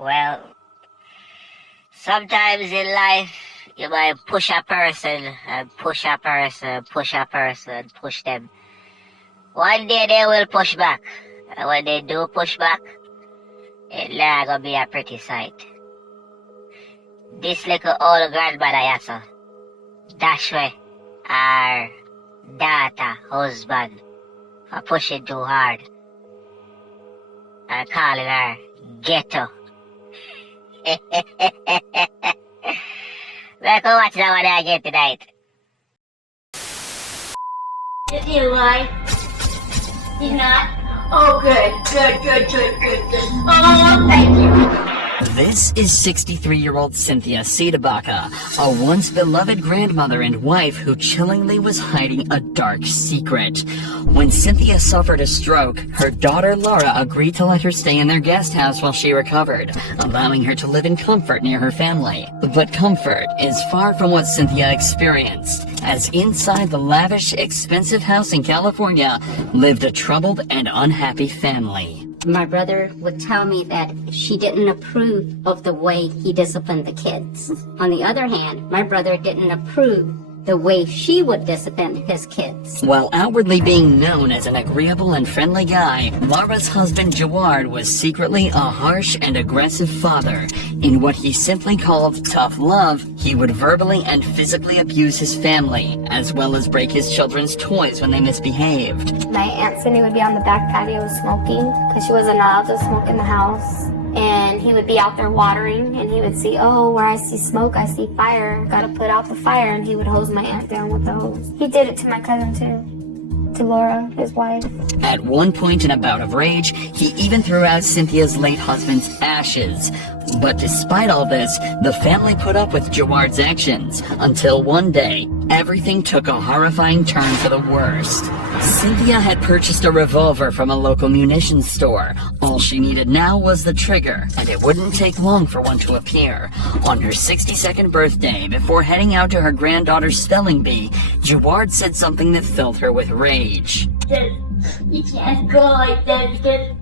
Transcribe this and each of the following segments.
Well, sometimes in life, you might push a person, and push a person, push a person, push them. One day they will push back. And when they do push back, it's not gonna be a pretty sight. This little old grandmother yasa, dash way, our daughter, husband, for pushing too hard. And calling her ghetto. Let's go watch that one again tonight. Is he alive? He's not? Oh, good. Oh, thank you. This is 63-year-old Cynthia Cdebaca, a once beloved grandmother and wife who chillingly was hiding a dark secret. When Cynthia suffered a stroke, her daughter Laura agreed to let her stay in their guest house while she recovered, allowing her to live in comfort near her family. But comfort is far from what Cynthia experienced, as inside the lavish, expensive house in California lived a troubled and unhappy family. My brother would tell me that she didn't approve of the way he disciplined the kids. On the other hand, my brother didn't approve the way she would discipline his kids. While outwardly being known as an agreeable and friendly guy, Laura's husband Geoward was secretly a harsh and aggressive father. In what he simply called tough love, he would verbally and physically abuse his family, as well as break his children's toys when they misbehaved. My Aunt Cindy would be on the back patio smoking because she wasn't allowed to smoke in the house. And he would be out there watering, and he would see, oh, where I see smoke, I see fire. Gotta put out the fire, and he would hose my aunt down with the hose. He did it to my cousin, too. To Laura, his wife. At one point in a bout of rage, he even threw out Cynthia's late husband's ashes. But despite all this, the family put up with Geoward's actions, until one day, everything took a horrifying turn for the worst. Cynthia had purchased a revolver from a local munitions store. All she needed now was the trigger, and it wouldn't take long for one to appear. On her 62nd birthday, before heading out to her granddaughter's spelling bee, Geoward said something that filled her with rage. You can't go like that because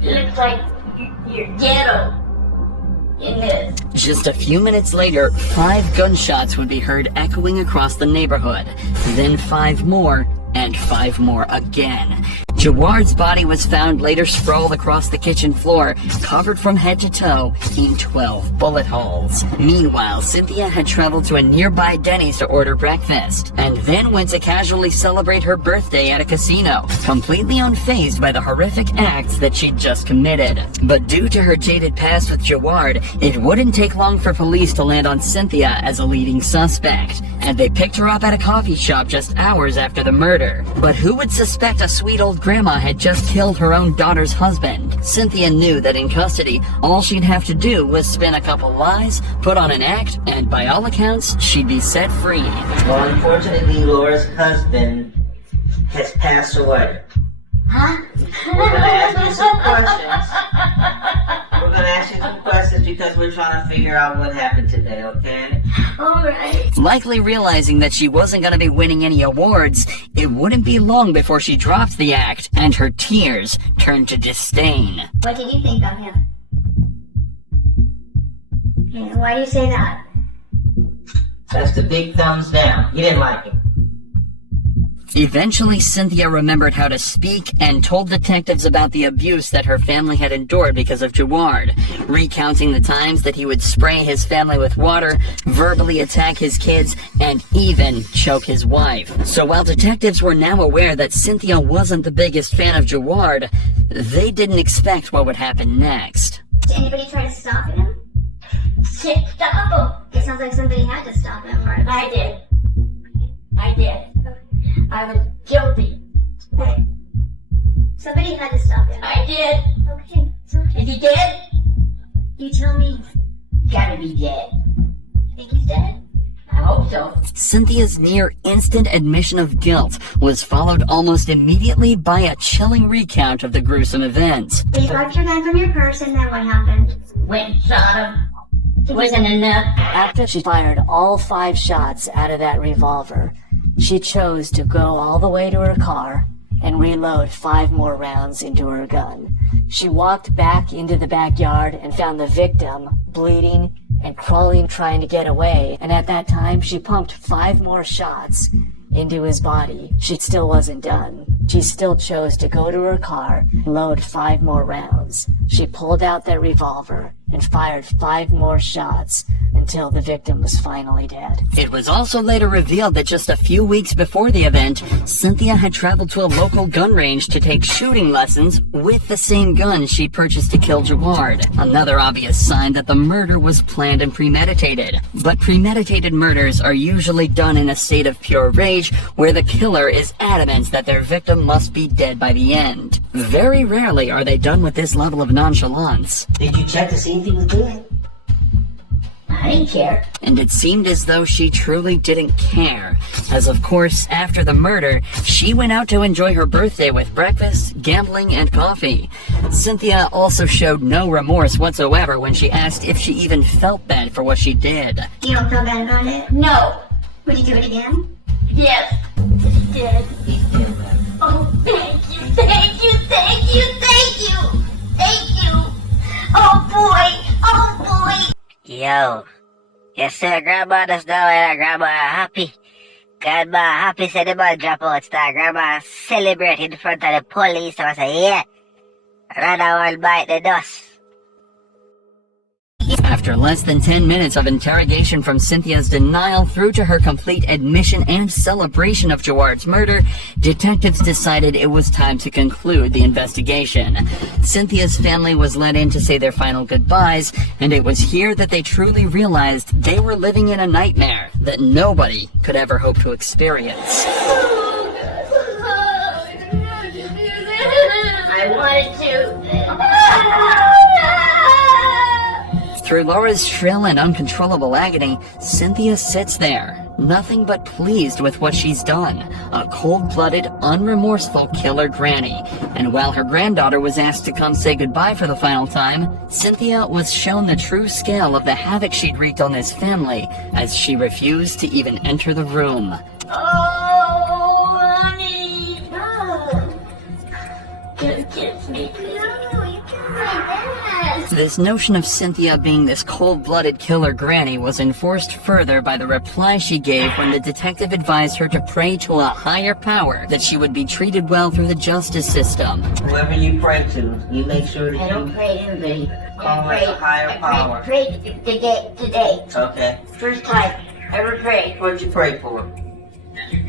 it looks like you're ghetto. Just a few minutes later, 5 gunshots would be heard echoing across the neighborhood. Then 5 more, and 5 more again. Geoward's body was found later sprawled across the kitchen floor, covered from head to toe in 12 bullet holes. Meanwhile, Cynthia had traveled to a nearby Denny's to order breakfast, and then went to casually celebrate her birthday at a casino, completely unfazed by the horrific acts that she'd just committed. But due to her jaded past with Geoward, it wouldn't take long for police to land on Cynthia as a leading suspect, and they picked her up at a coffee shop just hours after the murder. But who would suspect a sweet old grandma had just killed her own daughter's husband? Cynthia knew that in custody, all she'd have to do was spin a couple lies, put on an act, and by all accounts, she'd be set free. Well, unfortunately, Laura's husband has passed away. Huh? We're going to ask you some questions. We're going to ask you some questions because we're trying to figure out what happened today, okay? Alright. Likely realizing that she wasn't going to be winning any awards, it wouldn't be long before she dropped the act, and her tears turned to disdain. What did you think of him? Yeah, why do you say that? That's the big thumbs down. You didn't like him. Eventually, Cynthia remembered how to speak and told detectives about the abuse that her family had endured because of Geoward, recounting the times that he would spray his family with water, verbally attack his kids, and even choke his wife. So while detectives were now aware that Cynthia wasn't the biggest fan of Geoward, they didn't expect what would happen next. Did anybody try to stop him? Stop him! It sounds like somebody had to stop him, right? I did. I was guilty. Okay. Somebody had to stop him. I did. Okay, it's okay. Is he dead? You tell me. Gotta be dead. Think he's dead? I hope so. Cynthia's near instant admission of guilt was followed almost immediately by a chilling recount of the gruesome events. You got your gun from your purse, and then what happened? Went and shot him. It wasn't enough. After she fired all 5 shots out of that revolver, she chose to go all the way to her car and reload 5 more rounds into her gun. She walked back into the backyard and found the victim bleeding and crawling, trying to get away. And at that time, she pumped 5 more shots into his body. She still wasn't done. She still chose to go to her car and load 5 more rounds. She pulled out that revolver and fired 5 more shots until the victim was finally dead. It was also later revealed that just a few weeks before the event, Cynthia had traveled to a local gun range to take shooting lessons with the same gun she purchased to kill Geoward. Another obvious sign that the murder was planned and premeditated. But premeditated murders are usually done in a state of pure rage, where the killer is adamant that their victim must be dead by the end. Very rarely are they done with this level of nonchalance. Did you check to see if he was good? I didn't care. And it seemed as though she truly didn't care, as of course, after the murder, she went out to enjoy her birthday with breakfast, gambling, and coffee. Cynthia also showed no remorse whatsoever when she asked if she even felt bad for what she did. You don't feel bad about it? No. Would you do it again? Yes. He did. He's dead, man. Oh, thank you, thank you, thank you, thank you, thank you. Oh boy. Yo. Yes, sir. Grandmother's doing it. Grandma happy. Grandma happy said the man drop out star. Grandma celebrate in front of the police. So I say, yeah. Rather one bite the dust. After less than 10 minutes of interrogation from Cynthia's denial through to her complete admission and celebration of Geoward's murder, detectives decided it was time to conclude the investigation. Cynthia's family was let in to say their final goodbyes, and it was here that they truly realized they were living in a nightmare that nobody could ever hope to experience. I wanted to. Through Laura's shrill and uncontrollable agony, Cynthia sits there, nothing but pleased with what she's done. A cold-blooded, unremorseful killer granny. And while her granddaughter was asked to come say goodbye for the final time, Cynthia was shown the true scale of the havoc she'd wreaked on this family, as she refused to even enter the room. Oh, honey. No. Just kiss me. No, you can't say that. This notion of Cynthia being this cold-blooded killer granny was enforced further by the reply she gave when the detective advised her to pray to a higher power that she would be treated well through the justice system. Whoever you pray to, you make sure that I don't you pray to anybody. call us a higher power. I prayed today. Okay. First time ever prayed. What'd you pray for?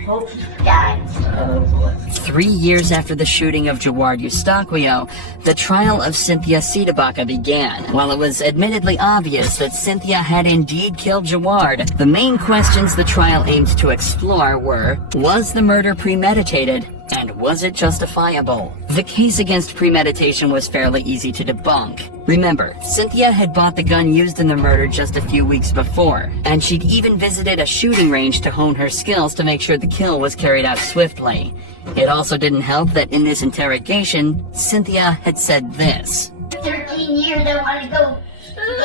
Hope he dies. Oh boy. 3 years after the shooting of Geoward Estaquio, the trial of Cynthia Cdebaca began. While it was admittedly obvious that Cynthia had indeed killed Geoward, the main questions the trial aimed to explore were, was the murder premeditated, and was it justifiable? The case against premeditation was fairly easy to debunk. Remember, Cynthia had bought the gun used in the murder just a few weeks before, and she'd even visited a shooting range to hone her skills to make sure the kill was carried out swiftly. It also didn't help that in this interrogation, Cynthia had said this. 13 years I want to go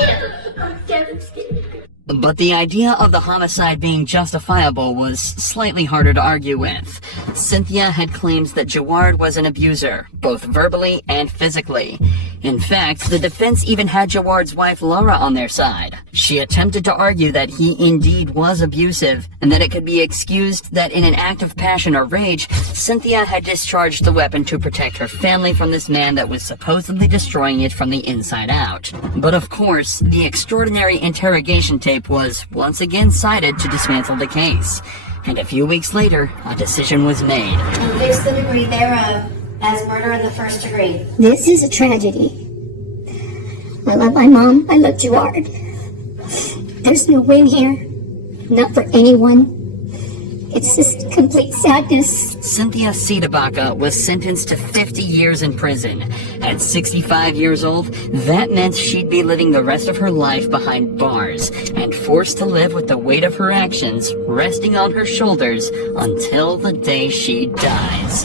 get him. I'm devastated. But the idea of the homicide being justifiable was slightly harder to argue with. Cynthia had claims that Geoward was an abuser, both verbally and physically. In fact, the defense even had Geoward's wife Laura on their side. She attempted to argue that he indeed was abusive, and that it could be excused that in an act of passion or rage, Cynthia had discharged the weapon to protect her family from this man that was supposedly destroying it from the inside out. But of course, the extraordinary interrogation tape was once again cited to dismantle the case. And a few weeks later, a decision was made. And fix the degree thereof as murder in the first degree. This is a tragedy. I love my mom. I love Geoward. There's no win here. Not for anyone. It's just complete sadness. Cynthia Cdebaca was sentenced to 50 years in prison. At 65 years old, that meant she'd be living the rest of her life behind bars and forced to live with the weight of her actions resting on her shoulders until the day she dies.